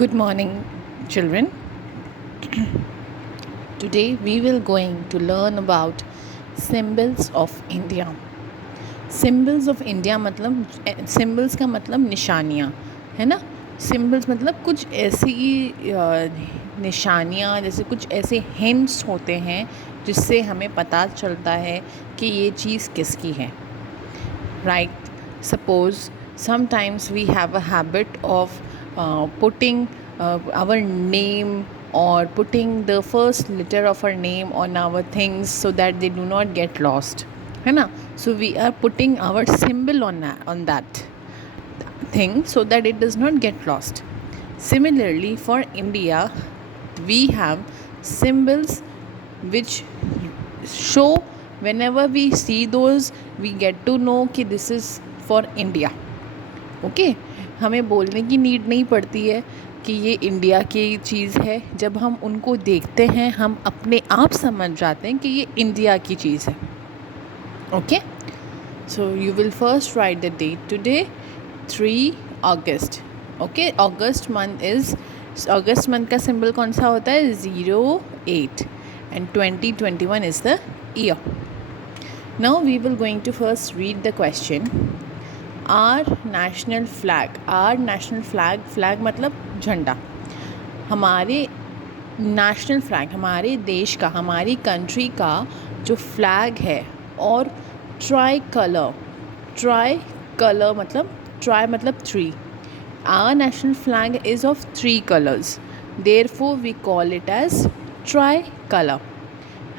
Good morning, children. Today we will going to learn about symbols of India. Symbols of India मतलब symbols का मतलब निशानियाँ है ना. Symbols मतलब कुछ ऐसी निशानियाँ, जैसे कुछ ऐसे hints होते हैं जिससे हमें पता चलता है कि ये चीज़ किसकी है. Right? Suppose sometimes we have a habit of putting our name or putting the first letter of our name on our things so that they do not get lost, है ना. So we are putting our symbol on that thing so that it does not get lost. Similarly, for India, we have symbols which show, whenever we see those we get to know कि this is for India. Okay हमें बोलने की need नहीं पड़ती है कि ये India की चीज़ है. जब हम उनको देखते हैं हम अपने आप समझ जाते हैं कि ये इंडिया की चीज़ है. Okay, so you will first write the date today 3 August. Okay, August month का सिंबल कौन सा होता है? 08 and 2021 is the year. Now we will going to first read the question. Our national flag मतलब झंडा. हमारे नेशनल फ्लैग, हमारे देश का, हमारी कंट्री का जो फ्लैग है, और ट्राई कलर मतलब 3. Our national flag is of 3 colors. Therefore, we call it as tricolor.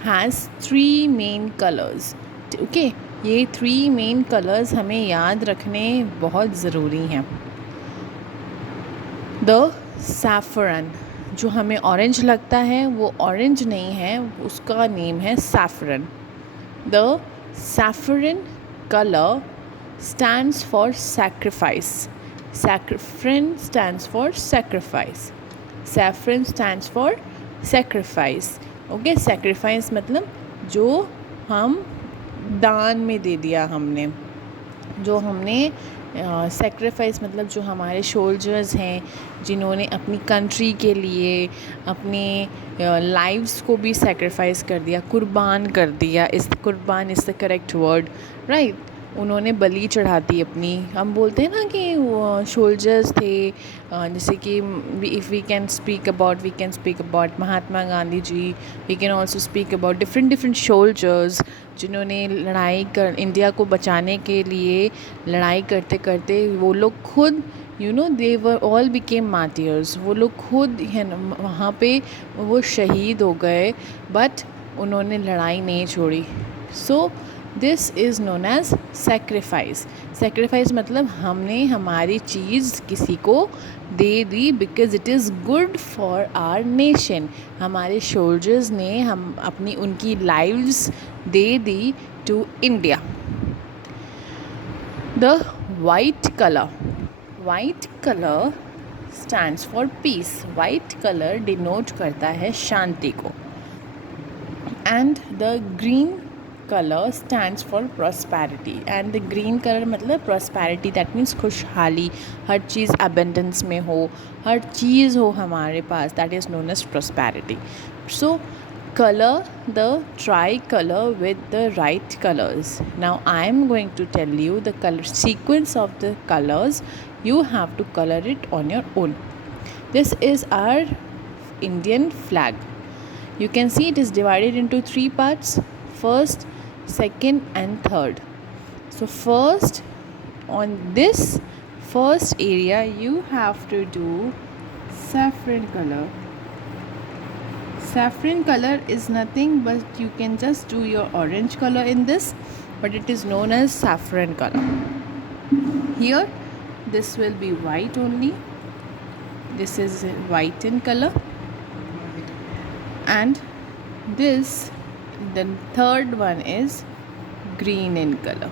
Has 3 main colors. Okay, ये 3 मेन कलर्स हमें याद रखने बहुत ज़रूरी हैं. द सैफरन, जो हमें ऑरेंज लगता है वो ऑरेंज नहीं है, उसका नेम है saffron. The saffron colour stands for sacrifice. Saffron stands for sacrifice. Saffron stands for sacrifice. Okay, sacrifice मतलब जो हम दान में दे दिया हमने, जो हमने सेक्रीफाइस मतलब जो हमारे सोल्जर्स हैं जिन्होंने अपनी कंट्री के लिए अपनी लाइव्स को भी सेक्रीफाइस कर दिया, कुर्बान कर दिया. कुर्बान is the correct word, right. उन्होंने बलि चढ़ा दी अपनी. हम बोलते हैं ना कि सोल्जर्स थे, जैसे कि if we can speak about Mahatma Gandhi ji. We can also speak about different soldiers जिन्होंने इंडिया को बचाने के लिए लड़ाई करते करते वो लोग खुद दे वर ऑल बिकेम मार्टियर्स. वो लोग खुद है वहाँ पे वो शहीद हो गए, बट उन्होंने लड़ाई नहीं छोड़ी. So this is known as sacrifice. Sacrifice मतलब हमने हमारी चीज़ किसी को दे दी because it is good for our nation. हमारे सोल्जर्स ने उनकी लाइव्स दे दी to India. The white colour stands for peace. White colour denote करता है शांति को. And the green colour stands for prosperity. And the green colour मतलब प्रॉस्पेरिटी, दैट मीन्स खुशहाली, हर चीज़ अबेंडेंस में हो, हर चीज़ हो हमारे पास, that is known as prosperity. So color the tricolor with the right colors. Now I am going to tell you the color sequence of the colors. You have to color it on your own. This is our Indian flag. You can see it is divided into 3 parts: first, second and third. So first, on this first area you have to do saffron color. Saffron color is nothing but you can just do your orange color in this, but it is known as saffron color. Here this will be white only. This is white in color, and this, the third one is green in color.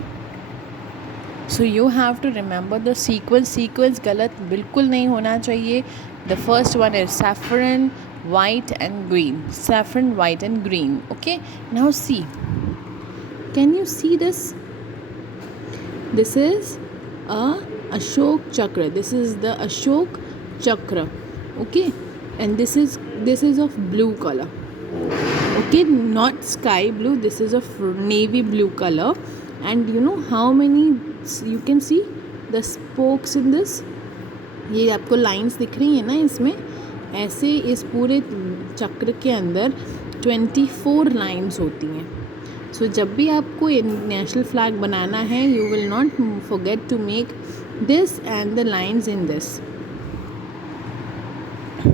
So you have to remember the sequence गलत बिल्कुल नहीं होना चाहिए. The first one is saffron, white and green. Saffron, white and green. Okay, now see, can you see this? This is a Ashok Chakra. This is the Ashok Chakra. Okay, and this is of blue color. Okay, not sky blue, this is of navy blue color. And you know how many, you can see the spokes in this, ये आपको lines दिख रही है ना इसमें, ऐसे इस पूरे चक्र के अंदर 24 लाइंस होती हैं. सो जब भी आपको नेशनल फ्लैग बनाना है, you will not forget to make this and the lines in this.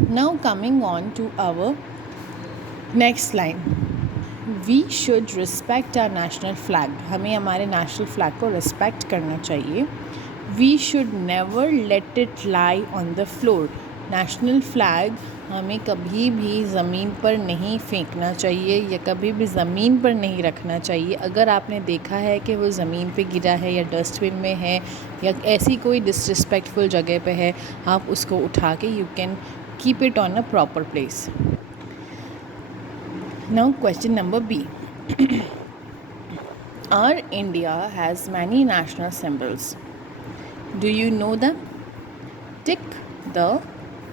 Now coming on to our next line, we should respect our national flag. हमें हमारे national flag को respect करना चाहिए. We should never let it lie on the floor. National flag हमें कभी भी ज़मीन पर नहीं फेंकना चाहिए या कभी भी ज़मीन पर नहीं रखना चाहिए. अगर आपने देखा है कि वो ज़मीन पे गिरा है या डस्टबिन में है या ऐसी कोई डिसरिस्पेक्टफुल जगह पे है, आप उसको उठा के you can keep it on a proper place. Now question number B. Our India has many national symbols. Do you know them? Tick the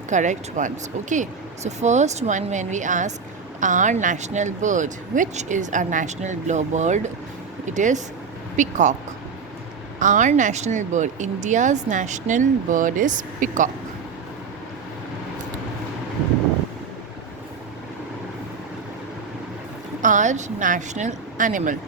correct ones. Okay, so first one, when we ask our national bird, which is our national bird, it is peacock. Our national bird, India's national bird is peacock. Our national animal,